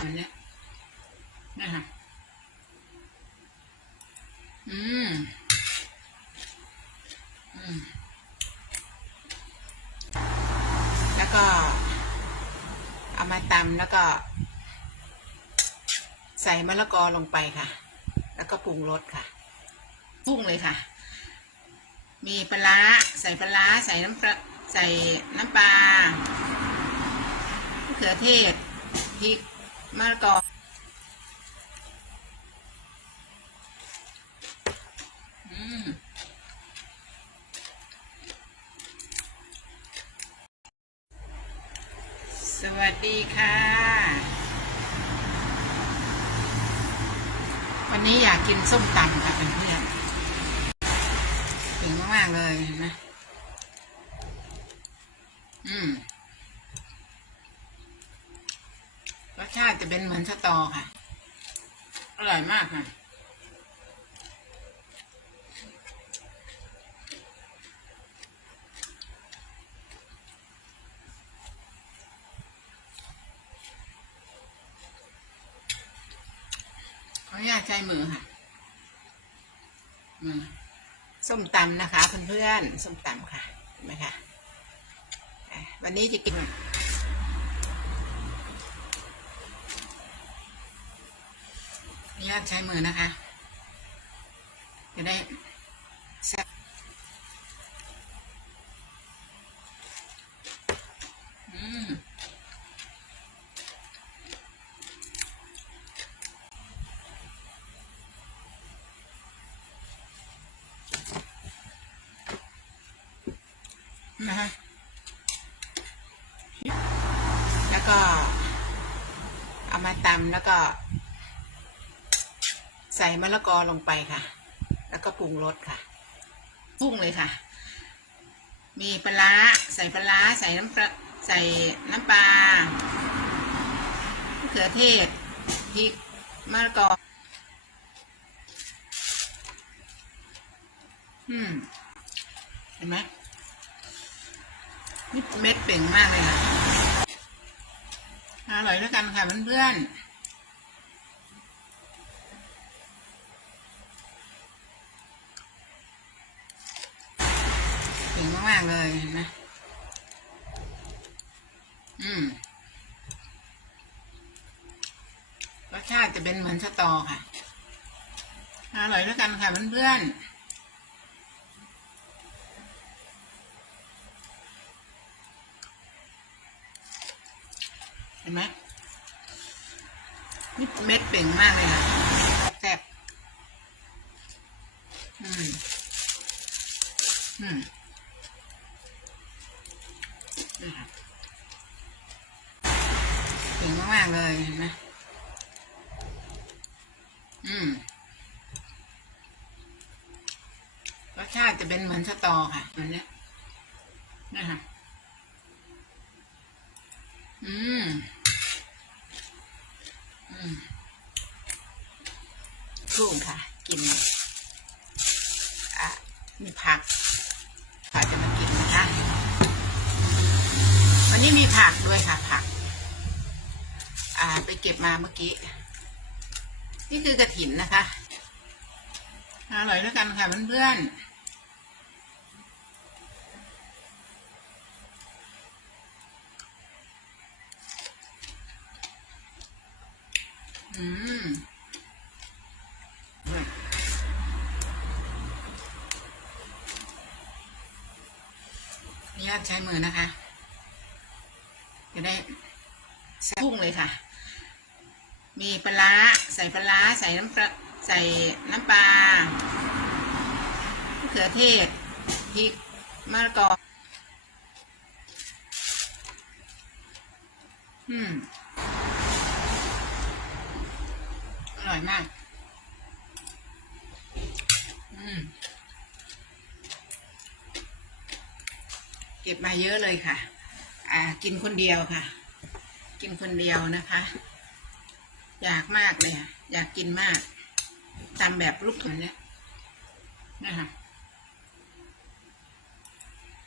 อันเนี้ยนะคะอืมอืมแล้วก็ เอามาตำแล้วก็ ใส่มะละกอลงไปค่ะ แล้วก็ปรุงรสค่ะปรุงเลยค่ะ มีปลาใส่ปลาใส่น้ำปลาใส่น้ำปลามะเขือเทศพริก มะละกออืมสวัสดีค่ะ วันนี้อยากกินส้มตำค่ะเพื่อนๆถึงมาก ๆ เลยเห็นไหมอืม รสชาติจะเป็นเหมือนสตอค่ะ อร่อยมากค่ะ ขออนุญาตใช้มือค่ะ มือส้มตำนะคะเพื่อนๆ ส้มตำค่ะเห็นไหมคะอะวันนี้จะกินขออนุ ญาตใช้มือนะคะ จะได้แซ่บอืมนะคะแล้วก็เอามาตำแล้วก็ ใส่มะละกอลงไปค่ะ แล้วก็ปรุงรสค่ะปรุงเลยค่ะ มีปลาใส่ปลาร้าใส่น้ำปลาใส่น้ำปลามะเขือเทศพริกมะละกอ อืม เห็นไหมนี่เม็ดเป่งมากเลยค่ะ อร่อยด้วยกันค่ะเพื่อนๆ มากเลยเห็นไหมอืมรสชาติจะเป็นเหมือนสตอค่ะ อร่อยด้วยกันค่ะเพื่อนๆเห็นไหมนี่เม็ดเป่งมากเลยค่ะแซ่บอืม อืมนี่ค่ะเป่งมากๆเลยเห็นไหมอืม รส ชาติจะเป็นเหมือนสตอค่ะอันเนี้ยนี่ค่ะอืม อืมถูกค่ะ กิน อะ มีผักผักจะมากินนะคะ วันนี้มีผักด้วยค่ะ ผัก อ่า ไปเก็บมาเมื่อกี้ นี่คือกระถินนะคะ อร่อยด้วยกันค่ะเพื่อนๆ อืมขออนุญาตใช้มือนะคะ จะได้แซ่บพุ่งเลยค่ะ มีปลาใส่ปลาร้าใส่น้ำปลาใส่น้ำปลามะเขือเทศพริกมะละกออืม อยมาก อืม เก็บมาเยอะเลยค่ะ อ่า กินคนเดียวค่ะ กินคนเดียวนะคะ อยากมากเลยค่ะ อยากกินมากตามแบบลูกถุนเนี่ยนะคะ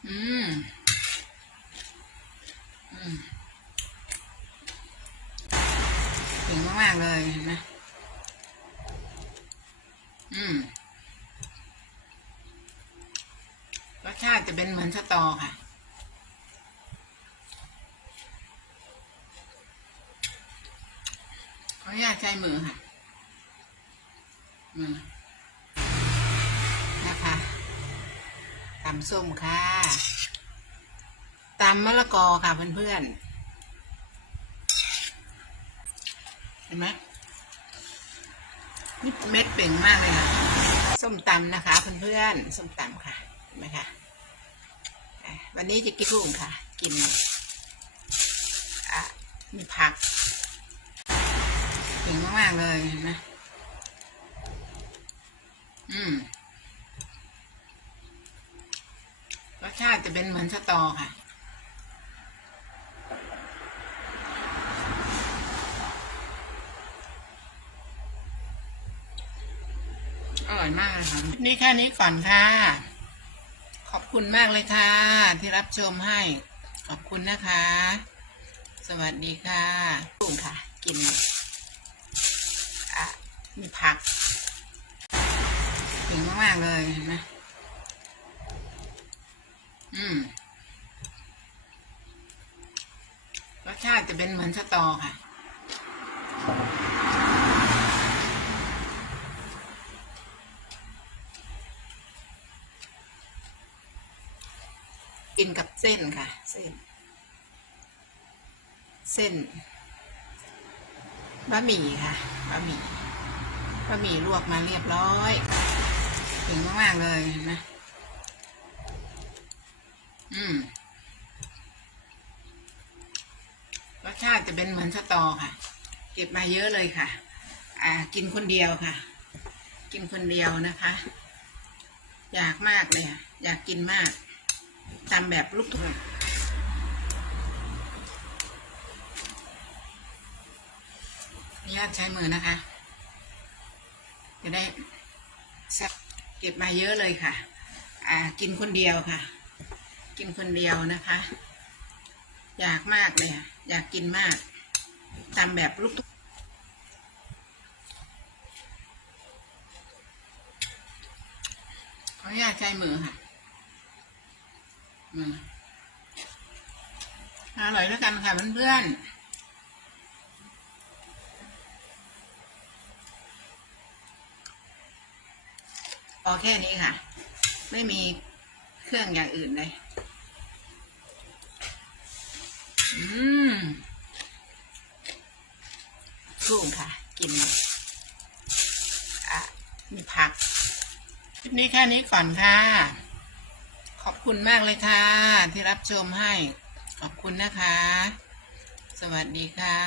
อืม อืมถึงาก ๆ เลยนไหม อืมรสชาติจะเป็นเหมือนสตอค่ะ ขออนุญาตใช้มือค่ะ มือ นะคะตำส้มค่ะตำมะละกอค่ะเพื่อนๆ เห็นไหม เม็ดเป่งมากเลยค่ะ ส้มตำนะคะเพื่อนๆ ส้มตำค่ะเห็นไหมคะอะวันนี้จะกินกุ้งค่ะ กินอะมีผักเก่งมากๆเลยเห็นไหมอืมรสชาติจะเป็นเหมือนสตอค่ะ ร่อยมากค่ะคลิปนี้แค่นี้ก่อนค่ะ ขอบคุณมากเลยค่ะ ที่รับชมให้ ขอบคุณนะคะ สวัสดีค่ะกุ้งค่ะ กินอะมีผักเก่งมากๆเลยเห็นไหมอืมรสชาติจะเป็นเหมือนสตอค่ะ กินกับเส้นค่ะ เส้น เส้นบะหมี่ค่ะบะหมี่บะหมี่ลวกมาเรียบร้อยเก่งมากๆเลยเห็นไหมอืมรสชาติจะเป็นเหมือนสตอค่ะ เก็บมาเยอะเลยค่ะ อ่า กินคนเดียวค่ะ กินคนเดียวนะคะ อยากมากเลยค่ะ อยากกินมาก ตามแบบลูกทุ่งอนุญาตใช้มือนะคะ จะได้เก็บมาเยอะเลยค่ะ อ่า กินคนเดียวค่ะ กินคนเดียวนะคะ อยากมากเลยอยากกินมากตามแบบลูกทุ่งขออนุญาตใช้มือค่ะ อร่อยด้วยกันค่ะเพื่อนๆพอแค่นี้ค่ะ ไม่มีเครื่องอย่างอื่นเลย อืมกุ้งค่ะ กิน อะ มีผัก คลิปนี้แค่นี้ก่อนค่ะ ขอบคุณมากเลยค่ะ ที่รับชมให้ ขอบคุณนะคะ สวัสดีค่ะ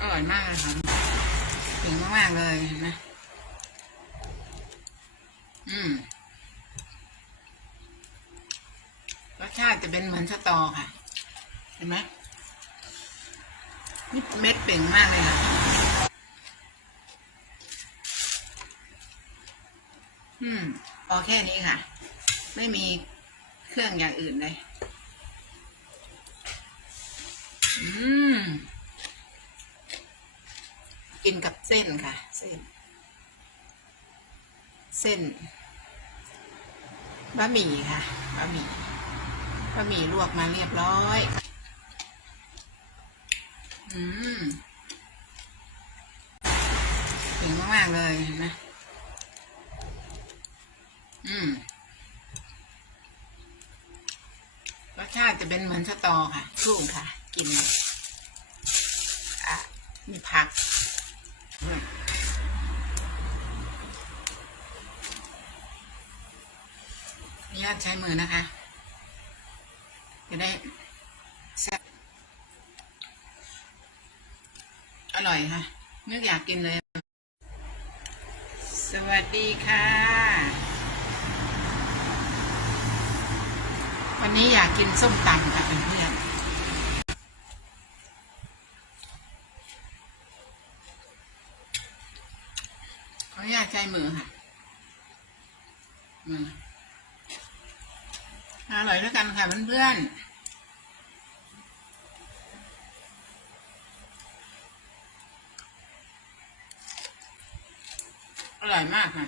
อร่อยมากค่ะเก่งมากๆเลยเห็นไหมอืมรสชาติจะเป็นเหมือนสตอค่ะ เห็นไหม นี่เม็ดเป่งมากเลยค่ะอืมพอแค่นี้ค่ะ ไม่มีเครื่องอย่างอื่นเลย อืม กินกับเส้นค่ะ เส้น เส้นบะหมี่ค่ะบะหมี่บะหมี่ลวกมาเรียบร้อย อืมเก่งมากๆเลยเห็นไหมอืมรสชาติจะเป็นเหมือนสตอค่ะกุ้งค่ะ กินอะมีผักอืมขออนุญาตใช้มือนะคะ จะได้แซ่บ อร่อยค่ะนึกอยากกินเลย สวัสดีค่ะ วันนี้อยากกินส้มตำค่ะเพื่อนๆขออนุญาตใช้มือค่ะมืออร่อยด้วยกันค่ะเพื่อนๆ ร่อยมากค่ะ